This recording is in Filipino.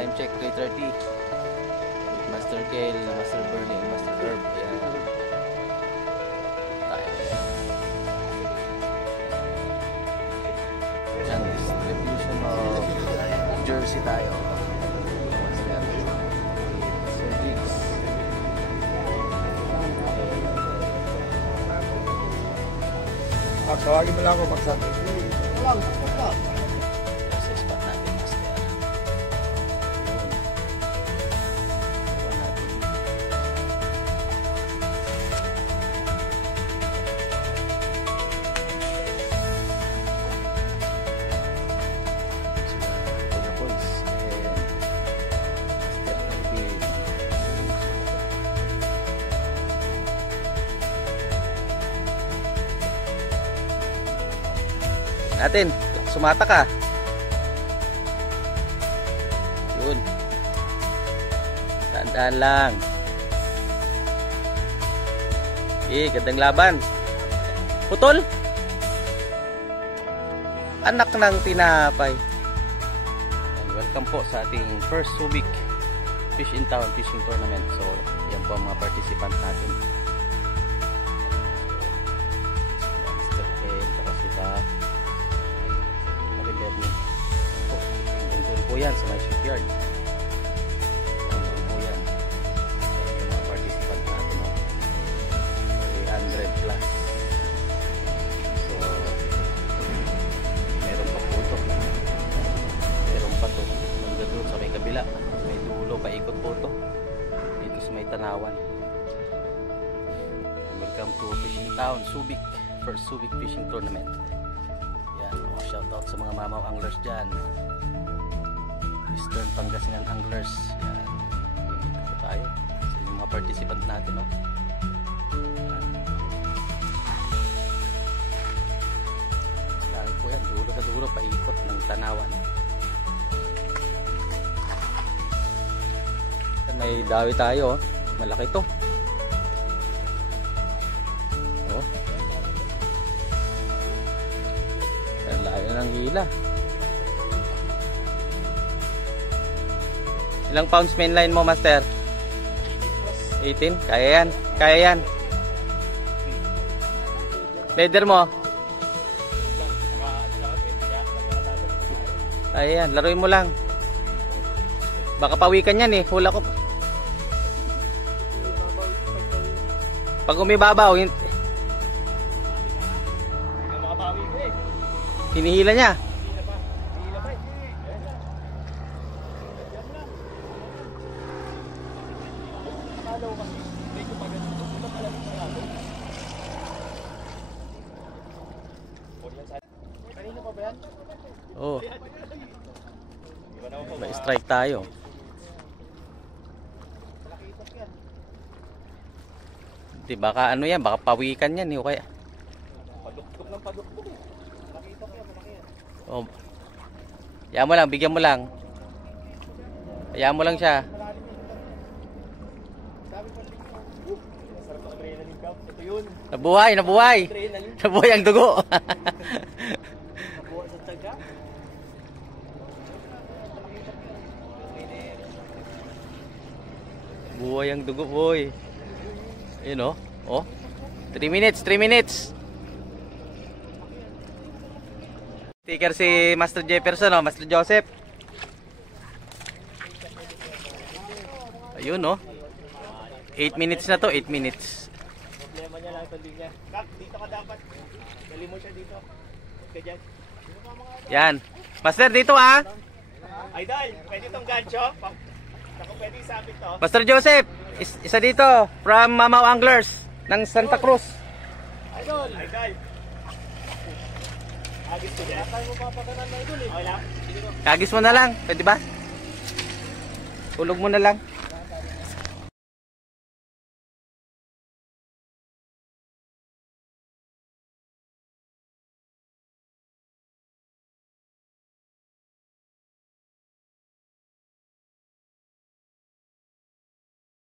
time check 3:30. Master Kale, Master Burning, Master Herb. Ayan. Ayan, distribution of jersey tayo. Sir Diggs. Tawagin mo lang ako, Max. Sa spot natin, Master. Iwan natin. Mga boys. Master Melvin. Natin, sumata ka. Yun. Tandaan lang. Gandang laban. Putol. Anak ng tinapay. Welcome po sa ating first Subic Fish in Town Fishing Tournament. So, yan po ang mga participant natin. Mr. Ken, saka sila Nandun po yan sa my shipyard. Nandun po yan. Yung mga participant natin, 300 plus. So meron pa po ito. Meron pa ito. Nandun sa may kabila. May dulo, paikot po ito. Dito sa may Tanawan. Welcome to Fishing Town Subic. First Subic Fishing Tournament. Shoutout sa mga mamaw anglers dyan. Eastern Pangasinan anglers. Yan. Dito tayo. Sa yung mga participant natin. No? Lagi po yan. Dulo ka dulo. Paikot ng Tanawan. May dawi tayo. Malaki to. Layo ng hila. Ilang pounds mainline mo, Master? 18? Kaya yan. Kaya yan. Leader mo? Kaya yan. Laruin mo lang. Baka pawikan yan eh. Hula ko. Pag umibabaw, hinihila niya. Oh. May strike tayo. Di baka ano yan, baka pawikan yan, o kaya. Paduktok ng paduktok eh. Oh. Hayaan mo lang, bigyan mo lang. Hayaan mo lang siya. Nabuhay, nabuhay. Nabuhay ang dugo. Buhay ang dugo, boy. Ayun oh. Oh. 3 minutes, 3 minutes. Sticker si Master Jefferson, oh, Master Joseph. Ayun, oh. 8 minutes na to, 8 minutes. Problema niya lang itong linya. Kak, dito ka dapat. Dali mo siya dito. Okay, dyan. Yan. Master, dito ah. Idol, pwede itong gancho? Ako pwede isabit to. Master Joseph, isa dito. From Mamaw Anglers ng Santa Cruz. Idol. Idol. Agis ko dyan. Kaya mo papakanan na idol eh. Okay lang? Kagis mo na lang, pwede ba? Tulog mo na lang.